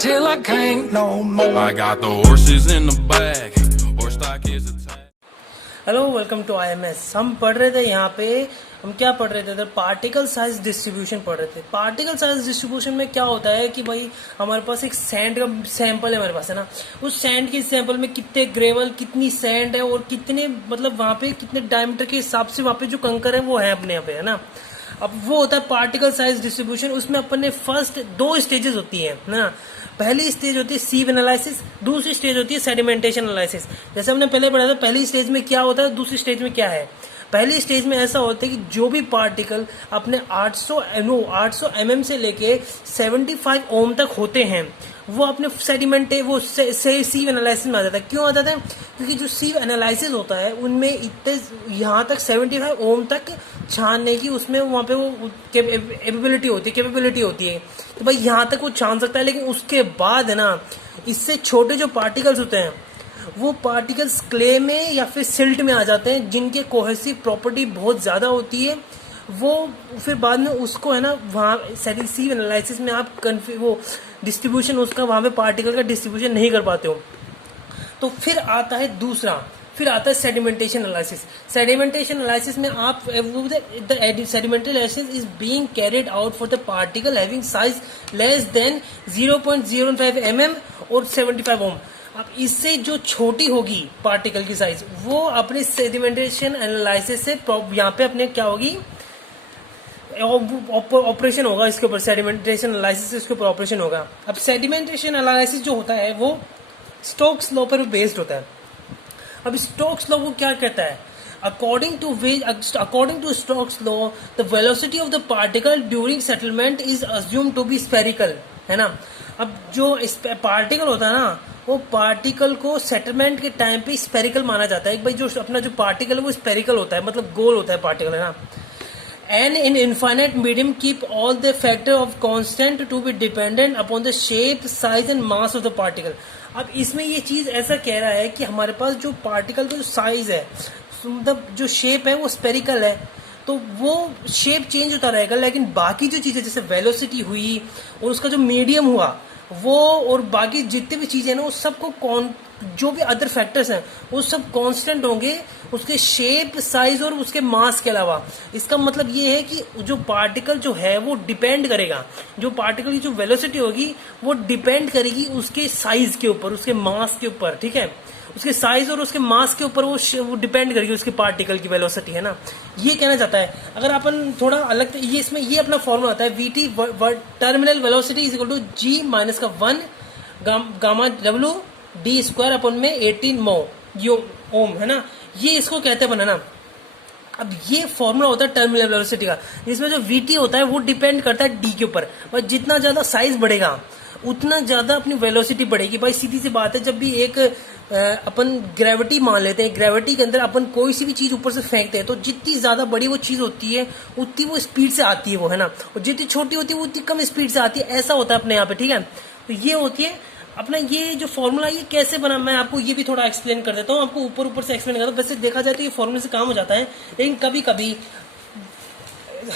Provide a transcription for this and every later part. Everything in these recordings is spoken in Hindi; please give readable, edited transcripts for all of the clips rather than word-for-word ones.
till I can't no more. I got the horses in the back. Horse stock is attached. Hello, welcome to IMS। हम पढ़ रहे थे यहाँ पे, हम क्या पढ़ रहे थे इधर? पार्टिकल साइज डिस्ट्रीब्यूशन पढ़ रहे थे। पार्टिकल साइज डिस्ट्रीब्यूशन में क्या होता है कि भाई हमारे पास एक सैंड का सैंपल है हमारे पास, है ना। उस सैंड के सैंपल में कितने ग्रेवल, कितनी सैंड है और कितने मतलब वहाँ पे कितने डायमीटर के हिसाब से वहाँ पे जो कंकर है वो है अपने यहाँ पे, है ना। अब वो होता है पार्टिकल साइज डिस्ट्रीब्यूशन। उसमें अपन ने फर्स्ट 2 स्टेजेस होती है ना। पहली स्टेज होती है सीव एनालिसिस, दूसरी स्टेज होती है सेडिमेंटेशन एनालिसिस। जैसे हमने पहले पढ़ा था, पहली स्टेज में क्या होता है, दूसरी स्टेज में क्या है। पहली स्टेज में ऐसा होता है कि जो भी पार्टिकल अपने 800 mm से लेके 75 ओम तक होते हैं वो अपने सेडिमेंट वो सीव एनालिसिस में आ जाता है। क्यों आ जाता है? क्योंकि जो सीव एनालिसिस होता है उनमें इतने यहाँ तक 75 ओम तक छानने की उसमें वहाँ पे वो कैपेबिलिटी होती है तो भाई यहाँ तक वो छान सकता है। लेकिन उसके बाद है ना, इससे छोटे जो पार्टिकल्स होते हैं वो पार्टिकल्स क्ले में या फिर सिल्ट में आ जाते हैं, जिनके कोहेसिव प्रॉपर्टी बहुत ज़्यादा होती है। वो फिर बाद में उसको है ना वहाँ सीव एनालिसिस में आप वो डिस्ट्रीब्यूशन उसका वहाँ पे पार्टिकल का डिस्ट्रीब्यूशन नहीं कर पाते हो। तो फिर आता है दूसरा, फिर आता है सेडिमेंटेशन एनालिसिस। सेडिमेंटेशन एनालिसिस में आप the sedimental analysis is being carried out for the particle having size less than 0.05 mm और 75 ओम। अब इससे जो छोटी होगी पार्टिकल की साइज वो अपने सेडिमेंटेशन एनालिसिस से यहाँ पे अपने क्या होगी, ऑपरेशन होगा इसके ऊपर। सेडिमेंटेशन एनालिसिस से इसके ऊपर ऑपरेशन होगा। अब सेडिमेंटेशन एनालिसिस जो होता है वो स्टोक्स लॉ पर बेस्ड होता है। अब स्टोक्स लॉ को क्या कहता है? According to Stokes law the velocity of the particle during settlement is assume to be spherical, है ना। अब जो पार्टिकल होता है ना, वो पार्टिकल को सेटलमेंट के टाइम पे स्फेरिकल माना जाता है। भाई जो अपना जो पार्टिकल है वो स्फेरिकल होता है, मतलब गोल होता है पार्टिकल, है ना। And in infinite medium keep all the factor of constant to be dependent upon the shape, size and mass of the particle। अब इसमें ये चीज ऐसा कह रहा है कि हमारे पास जो पार्टिकल का जो साइज है, मतलब जो शेप है वो स्पेरिकल है, तो वो शेप चेंज होता रहेगा। लेकिन बाकी जो चीजें जैसे वेलोसिटी हुई और उसका जो मीडियम हुआ वो और बाकी जितने भी चीजें ना वो सबको जो भी अदर फैक्टर्स हैं वो सब कांस्टेंट होंगे उसके शेप, साइज और उसके मास के अलावा। इसका मतलब ये है कि जो पार्टिकल जो है वो डिपेंड करेगा, जो पार्टिकल की जो वेलोसिटी होगी वो डिपेंड करेगी उसके साइज के ऊपर, उसके मास के ऊपर, ठीक है। उसके साइज और उसके मास के ऊपर वो डिपेंड करेगी उसके पार्टिकल की वेलोसिटी, है ना। ये कहना चाहता है। अगर अपन थोड़ा अलग, ये इसमें ये अपना फॉर्मूला आता है VT terminal velocity is equal to G minus का 1 gamma W D square upon में 18 ओम, है ना। ये इसको कहते हैं बनाना। अब ये फॉर्मूला होता है टर्मिनल वेलोसिटी का, जिसमें जो VT होता है वो डिपेंड करता है D के ऊपर। और जितना ज्यादा साइज बढ़ेगा उतना ज्यादा अपनी वेलोसिटी बढ़ेगी। भाई सीधी सी बात है, जब भी एक अपन ग्रेविटी मान लेते हैं, ग्रेविटी के अंदर अपन कोई सी भी चीज ऊपर से फेंकते हैं तो जितनी ज्यादा बड़ी वो चीज होती है उतनी वो स्पीड से आती है वो, है ना। और जितनी छोटी होती है वो उतनी कम स्पीड से आती है। ऐसा होता है अपने यहाँ पे, ठीक है। तो ये होती है अपना ये जो फॉर्मूला, ये कैसे बना मैं आपको ये भी थोड़ा एक्सप्लेन कर देता हूँ। आपको ऊपर से एक्सप्लेन करता हूँ। वैसे देखा जाए तो ये फॉर्मूले से काम हो जाता है, लेकिन कभी कभी,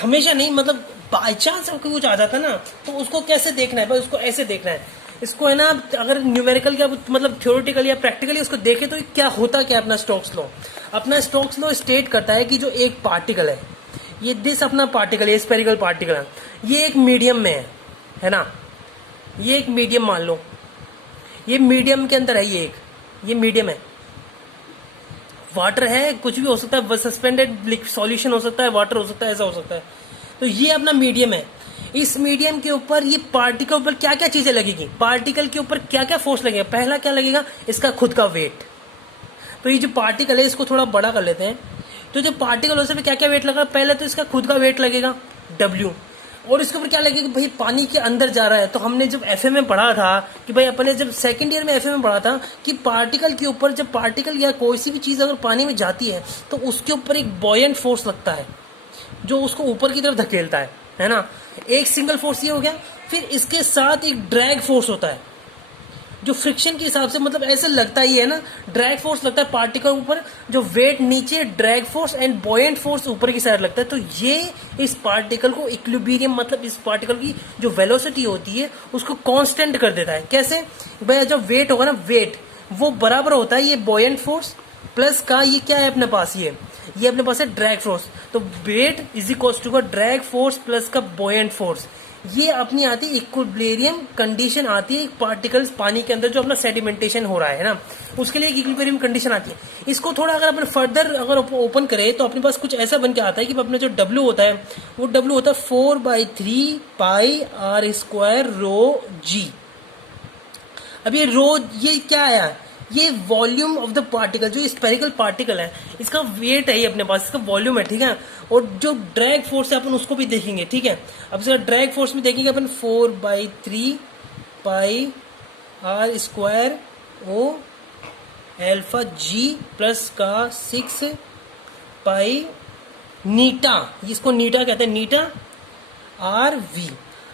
हमेशा नहीं, मतलब बाई चांस आपको कुछ आ जाता है ना, तो उसको कैसे देखना है भाई, उसको ऐसे देखना है। इसको है ना, अगर न्यूमेरिकल या मतलब थ्योरेटिकल या प्रैक्टिकली उसको देखे तो क्या होता क्या अपना स्टोक्स लॉ। अपना स्टोक्स लॉ स्टेट करता है कि जो एक पार्टिकल है, ये दिस अपना पार्टिकल, ये स्पेरिकल पार्टिकल है, ये एक मीडियम में है ना। ये एक मीडियम मान लो, ये मीडियम के अंदर है, ये मीडियम है। वाटर है, कुछ भी हो सकता है, सस्पेंडेड सॉल्यूशन हो सकता है, वाटर हो सकता है, ऐसा हो सकता है। तो ये अपना मीडियम है। इस मीडियम के ऊपर ये पार्टिकल ऊपर क्या क्या चीजें लगेगी, पार्टिकल के ऊपर क्या क्या फोर्स लगेगा। पहला क्या लगेगा, इसका खुद का वेट। तो ये जो पार्टिकल है इसको थोड़ा बड़ा कर लेते हैं। तो जो पार्टिकल है उसमें क्या क्या वेट लगा, पहले तो इसका खुद का वेट लगेगा W, और इसके ऊपर क्या लगेगा, भाई पानी के अंदर जा रहा है। तो हमने जब FM में पढ़ा था कि भाई अपने जब सेकंड ईयर में FM में पढ़ा था कि पार्टिकल के ऊपर, जब पार्टिकल या कोई सी भी चीज अगर पानी में जाती है तो उसके ऊपर एक बॉयंट फोर्स लगता है जो उसको ऊपर की तरफ धकेलता है ना। एक सिंगल फोर्स ये हो गया। फिर इसके साथ एक ड्रैग फोर्स होता है, जो फ्रिक्शन के हिसाब से मतलब ऐसा लगता ही है ना, ड्रैग फोर्स लगता है पार्टिकल ऊपर, जो वेट नीचे, drag force and buoyant force ऊपर की साइड लगता है। तो ये इस पार्टिकल को इक्विलिब्रियम, मतलब इस पार्टिकल की जो वेलोसिटी होती है उसको कांस्टेंट कर देता है। कैसे भाई, जब वेट होगा ना, वेट वो बराबर होता है ये बॉयंट फोर्स प्लस का ये क्या है अपने पास, ये अपने पास है ड्रैग फोर्स। तो वेट इज इक्वल टू का ड्रैग फोर्स प्लस का बॉयंट फोर्स। ये अपनी आती है इक्विलिब्रियम कंडीशन आती है पार्टिकल्स पानी के अंदर जो अपना सेडिमेंटेशन हो रहा है ना, उसके लिए एक इक्विलिब्रियम कंडीशन आती है। इसको थोड़ा अगर अपन फर्दर अगर ओपन करें तो अपने पास कुछ ऐसा बन के आता है कि अपने जो W होता है वो W होता है 4/3 पाई r² रो g। अब ये रो, ये क्या आया, ये वॉल्यूम ऑफ द पार्टिकल, जो स्पेरिकल पार्टिकल है इसका वेट है ये अपने पास, इसका वॉल्यूम है, ठीक है। और जो ड्रैग फोर्स है अपन उसको भी देखेंगे, ठीक है। अब इसका ड्रैग फोर्स में देखेंगे अपन 4/3 पाई r² ओ अल्फा g प्लस का 6 पाई नीटा, इसको नीटा कहते हैं, नीटा RV।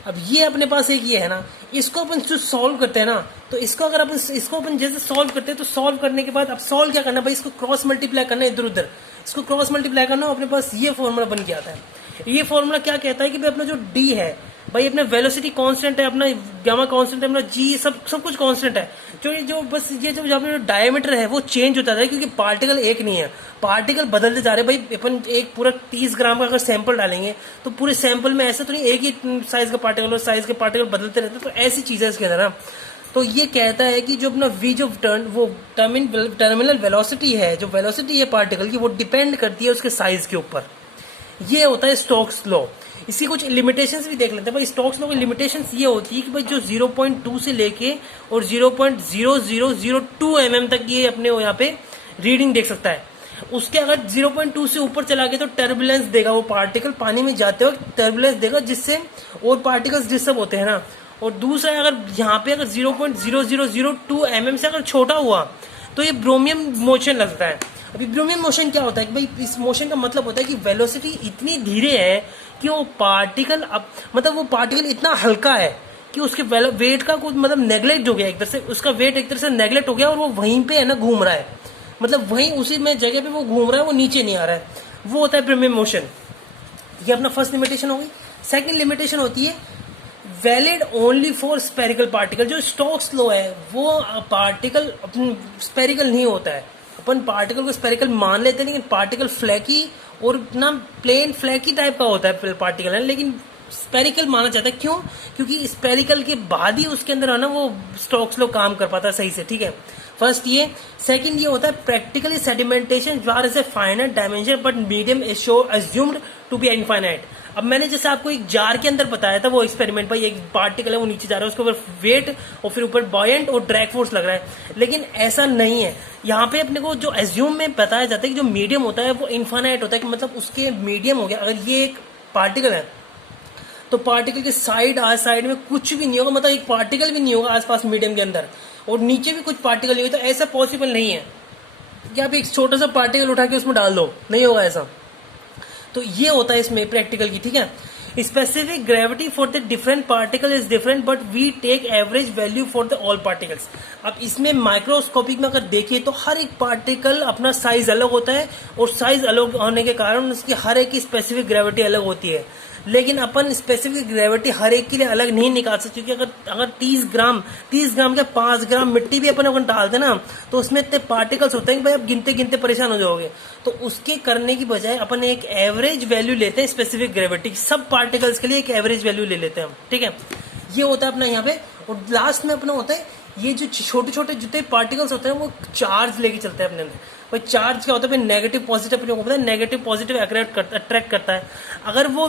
अब ये अपने पास एक ये है ना, इसको अपन जो सॉल्व करते हैं ना, तो इसको अगर अपन इसको अपन जैसे सॉल्व करते हैं तो सॉल्व करने के बाद अब सॉल्व क्या करना भाई, इसको क्रॉस मल्टीप्लाई करना इधर उधर, इसको क्रॉस मल्टीप्लाई करना, अपने पास ये फॉर्मूला बन के आता है। ये फॉर्मूला क्या कहता है कि भाई अपना जो D है भाई, अपना वेलोसिटी कांस्टेंट है, अपना गामा कांस्टेंट है, अपना G सब कुछ कांस्टेंट है। जो बस ये जो जहाँ पे डायमीटर है वो चेंज होता है क्योंकि पार्टिकल एक नहीं है, पार्टिकल बदलते जा रहे हैं भाई। अपन एक पूरा 30 ग्राम का अगर सैंपल डालेंगे तो पूरे सैंपल में ऐसा तो नहीं एक ही साइज का पार्टिकल और साइज के पार्टिकल बदलते रहते हैं, तो ऐसी चीज है इसके अंदर ना। तो ये कहता है कि जो अपना V जो टर्मिनल वेलोसिटी है, जो वेलोसिटी है पार्टिकल की, वो डिपेंड करती है उसके साइज के ऊपर। ये होता है स्टोक्स लॉ। इसकी कुछ लिमिटेशंस भी देख लेते हैं भाई। स्टोक्स लॉ की लिमिटेशंस ये होती है कि भाई जो 0.2 से लेके और 0.0002 mm तक ये अपने यहाँ पे रीडिंग देख सकता है। उसके अगर 0.2 से ऊपर चला गया तो टर्बुलेंस देगा, वो पार्टिकल पानी में जाते वक्त टर्बुलेंस देगा, जिससे और पार्टिकल्स डिस्टर्ब होते हैं ना। और दूसरा अगर यहाँ पे अगर 0.0002 mm से अगर छोटा हुआ तो ये ब्रोमियम मोशन लगता है। अभी ब्रोमियम मोशन क्या होता है कि भाई इस मोशन का मतलब होता है कि वेलोसिटी इतनी धीरे है कि वो पार्टिकल मतलब वो पार्टिकल इतना हल्का है कि उसके वेट का कुछ मतलब नेग्लेक्ट हो गया, एक तरह से उसका वेट एक तरह से नेग्लेक्ट हो गया और वो वहीं पे है ना घूम रहा है, मतलब वहीं उसी में जगह पे वो घूम रहा है, वो नीचे नहीं आ रहा है, वो होता है ब्रोमियम मोशन। ये अपना फर्स्ट लिमिटेशन हो गई। सेकेंड लिमिटेशन होती है valid only for spherical particle. जो स्टोक्स लॉ है वो पार्टिकल स्पेरिकल नहीं होता है, अपन पार्टिकल को स्पेरिकल मान लेते हैं लेकिन पार्टिकल फ्लैकी और ना प्लेन फ्लैकी टाइप का होता है पार्टिकल है, लेकिन स्पेरिकल माना जाता है। क्यों? क्योंकि स्पेरिकल के बाद ही उसके अंदर है ना वो स्टोक्स लॉ काम कर पाता है सही से, ठीक है। फर्स्ट ये। सेकंड ये होता है practically sedimentation jar is a finite dimension but medium assumed to be infinite. अब मैंने जैसे आपको एक जार के अंदर बताया था वो एक्सपेरिमेंट, भाई एक पार्टिकल है वो नीचे जा रहा है, उसके ऊपर वेट और फिर ऊपर बॉयंट और ड्रैग फोर्स लग रहा है, लेकिन ऐसा नहीं है। यहाँ पे अपने को जो एज्यूम में बताया जाता है कि जो मीडियम होता है वो इनफाइनाइट होता है, कि मतलब उसके मीडियम हो गया। अगर ये एक पार्टिकल है तो पार्टिकल के साइड में कुछ भी नहीं होगा, मतलब एक पार्टिकल भी नहीं होगा आसपास मीडियम के अंदर, और नीचे भी कुछ पार्टिकल नहीं होगा, तो ऐसा पॉसिबल नहीं है कि आप एक छोटा सा पार्टिकल उठा के उसमें डाल दो, नहीं होगा ऐसा। तो ये होता है इसमें प्रैक्टिकल की, ठीक है। Specific gravity for the different particle is different but we take average value for the all particles. अब इसमें माइक्रोस्कोपिक में अगर देखिए तो हर एक पार्टिकल अपना साइज अलग होता है, और साइज अलग होने के कारण उसकी हर एक की स्पेसिफिक ग्रेविटी अलग होती है। लेकिन अपन स्पेसिफिक ग्रेविटी हर एक के लिए अलग नहीं निकाल सकते, क्योंकि अगर 30 ग्राम के 5 ग्राम मिट्टी भी अपन डाल देना तो उसमें इतने पार्टिकल्स होते हैं कि भाई आप गिनते गिनते परेशान हो जाओगे। तो उसके करने की बजाय अपन एक एवरेज वैल्यू लेते हैं स्पेसिफिक ग्रेविटी, सब पार्टिकल्स के लिए एक एवरेज वैल्यू ले लेते हैं हम, ठीक है। ये होता है अपना यहाँ पे। और लास्ट में अपना होता है ये जो छोटे छोटे जितने पार्टिकल्स होते हैं वो चार्ज लेके चलते हैं अपने अंदर। भाई चार्ज क्या होता है, नेगेटिव पॉजिटिव अपने को पता है, नेगेटिव पॉजिटिव अट्रैक्ट करता है। अगर वो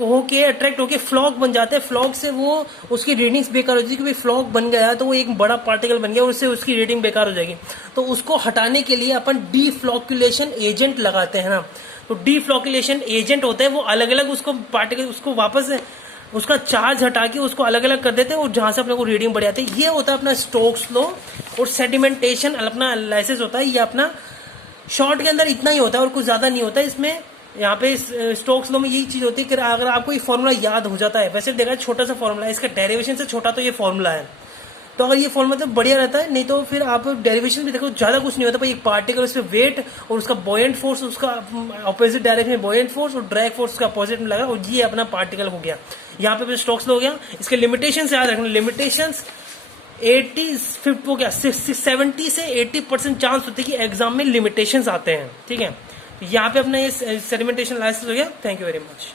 होके अट्रैक्ट होके फ्लॉक बन जाते हैं, फ्लॉक से वो उसकी रीडिंग्स बेकार हो जाएगी, कि भाई फ्लॉक बन गया तो वो एक बड़ा पार्टिकल बन गया और उससे उसकी रीडिंग बेकार हो जाएगी। तो उसको हटाने के लिए अपन डीफ्लॉक्यूलेशन एजेंट लगाते हैं ना। तो डीफ्लॉक्यूलेशन एजेंट होता है वो अलग अलग उसको पार्टिकल उसको वापस उसका चार्ज हटा के उसको अलग अलग कर देते हैं, और जहां से अपने को रीडिंग बढ़ जाती है। ये होता है अपना स्टोक्स लॉ। और सेडिमेंटेशन अपना एनालिसिस होता है, ये अपना शॉर्ट के अंदर इतना ही होता है और कुछ ज्यादा नहीं होता है इसमें। यहाँ पे स्टोक्स लॉ में यही चीज होती है कि अगर आपको ये फॉर्मूला याद हो जाता है, वैसे देखा छोटा सा फॉर्मूला है, इसका डेरिवेशन से छोटा तो ये फॉर्मूला है, तो अगर ये फॉर्मूला तो बढ़िया रहता है, नहीं तो फिर आप डेरिवेशन भी देखो ज्यादा कुछ नहीं होता भाई, एक पार्टिकल उस पर वेट और उसका बॉयंट फोर्स, उसका ऑपोजिट डायरेक्शन में बॉयंट फोर्स और ड्रैग फोर्स उसका अपोजिट में लगा, और ये अपना पार्टिकल हो गया। यहाँ पे स्टोक्स लॉ हो गया। इसके लिमिटेशन याद रखना, लिमिटेशन 70 से 80% चांस होते हैं कि एग्जाम में लिमिटेशंस आते हैं, ठीक है। यहाँ पे अपना ये सेडिमेंटेशन एनालिसिस हो गया। Thank you very much.